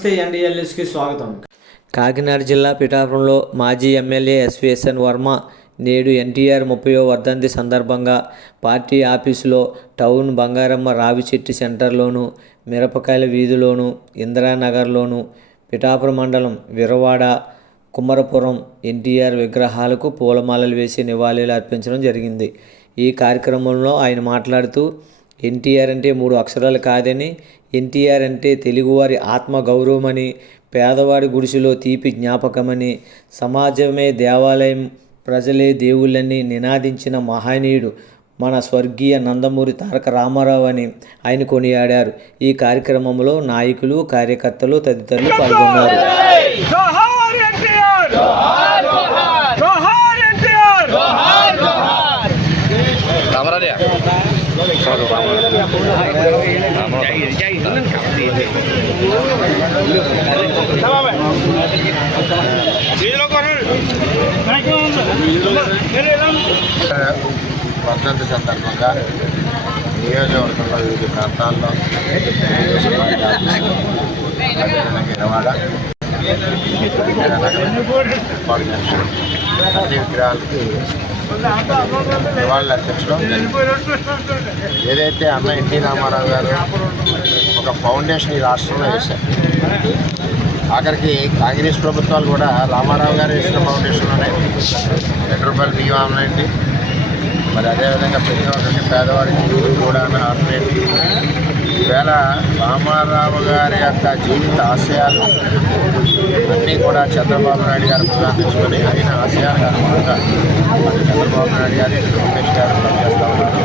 నమస్తే ఎన్డీఎల్ఎస్కి స్వాగతం. కాకినాడ జిల్లా పిఠాపురంలో మాజీ ఎమ్మెల్యే ఎస్విఎస్ఎన్ వర్మ నేడు ఎన్టీఆర్ ముప్పయో వర్ధంతి సందర్భంగా పార్టీ ఆఫీసులో టౌన్ బంగారమ్మ రావిచెట్టి సెంటర్లోను మిరపకాయల వీధిలోను ఇందిరానగర్లోను పిఠాపురం మండలం విరవాడ కుమ్మరపురం ఎన్టీఆర్ విగ్రహాలకు పూలమాలలు వేసి నివాళులు అర్పించడం జరిగింది. ఈ కార్యక్రమంలో ఆయన మాట్లాడుతూ ఎన్టీఆర్ అంటే మూడు అక్షరాలు కాదని ఎన్టీఆర్ అంటే తెలుగువారి ఆత్మగౌరవమని పేదవాడి గుడిసెలో తీపి జ్ఞాపకమని సమాజమే దేవాలయం ప్రజలే దేవుళ్ళని నినాదించిన మహనీయుడు మన స్వర్గీయ నందమూరి తారక రామారావు అని ఆయన కొనియాడారు. ఈ కార్యక్రమంలో నాయకులు కార్యకర్తలు తదితరులు పాల్గొన్నారు. వర్ధంతి సందర్భంగా నియోజకవర్గంలో వివిధ ప్రాంతాల్లో అదేవిధంగా ఇరవాడ ఏర్పాటు చేశారు అన్ని విగ్రహాలకి నివాళులు అర్పించడం ఏదైతే అన్న ఎన్టీ రామారావు గారు ఒక ఫౌండేషన్ ఈ రాష్ట్రంలో వేశారు ఆఖరికి కాంగ్రెస్ ప్రభుత్వాలు కూడా రామారావు గారు వేసిన ఫౌండేషన్లోనే రెండు రూపాయలు బియ్యం ఆమెనండి మరి అదేవిధంగా ప్రతి ఒక్కరికి పేదవాడికి కూడా ఆత్మీయత ఈవేళ రామారావు గారి యొక్క జీవిత ఆశయాలు అన్నీ కూడా చంద్రబాబు నాయుడు గారు ప్రధాన ఆయన ఆశయాలకు అనుగుణంగా మరి చంద్రబాబు నాయుడు గారు లోకేష్ గారు పనిచేస్తూ ఉన్నారు.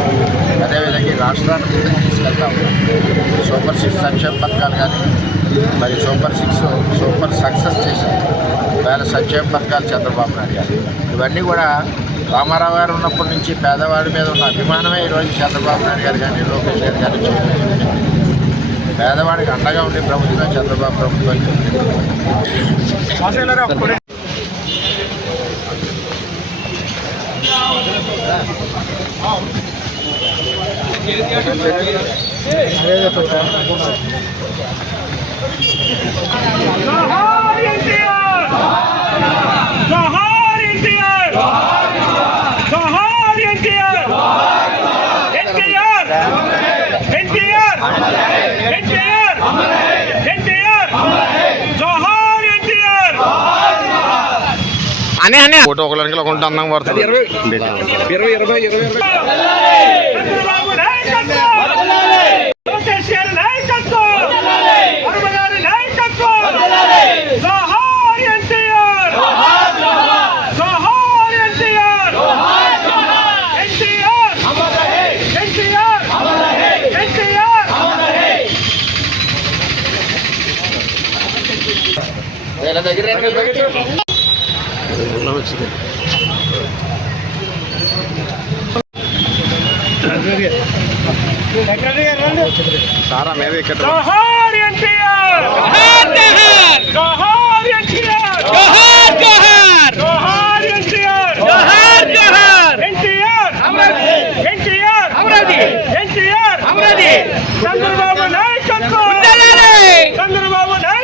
అదేవిధంగా ఈ రాష్ట్రాన్ని ముందుకు తీసుకెళ్తా ఉన్నాం సూపర్ సిక్స్ సంక్షేమ పథకాలు కానీ మరి సూపర్ సిక్స్ సూపర్ సక్సెస్ చేశారు వేల సంక్షేమ పథకాలు చంద్రబాబు నాయుడు గారు. ఇవన్నీ కూడా రామారావు గారు ఉన్నప్పటి నుంచి పేదవాడి మీద ఉన్న అభిమానమే ఈరోజు చంద్రబాబు నాయుడు గారు కానీ లోకేష్ గారు కానీ చేయలేదు పేదవాడికి అండగా ఉండే ప్రభుత్వం చంద్రబాబు ప్రభుత్వం జోహార్ ఫోటో ఒకరికి ఒక అందంగా పడుతుంది చంద్రబాబు నాయకత్వం లోకేష్ గారి సారా మేమే ఇక్కడ చంద్రబాబు నాయకత్వం! చంద్రబాబు నాయకత్వం!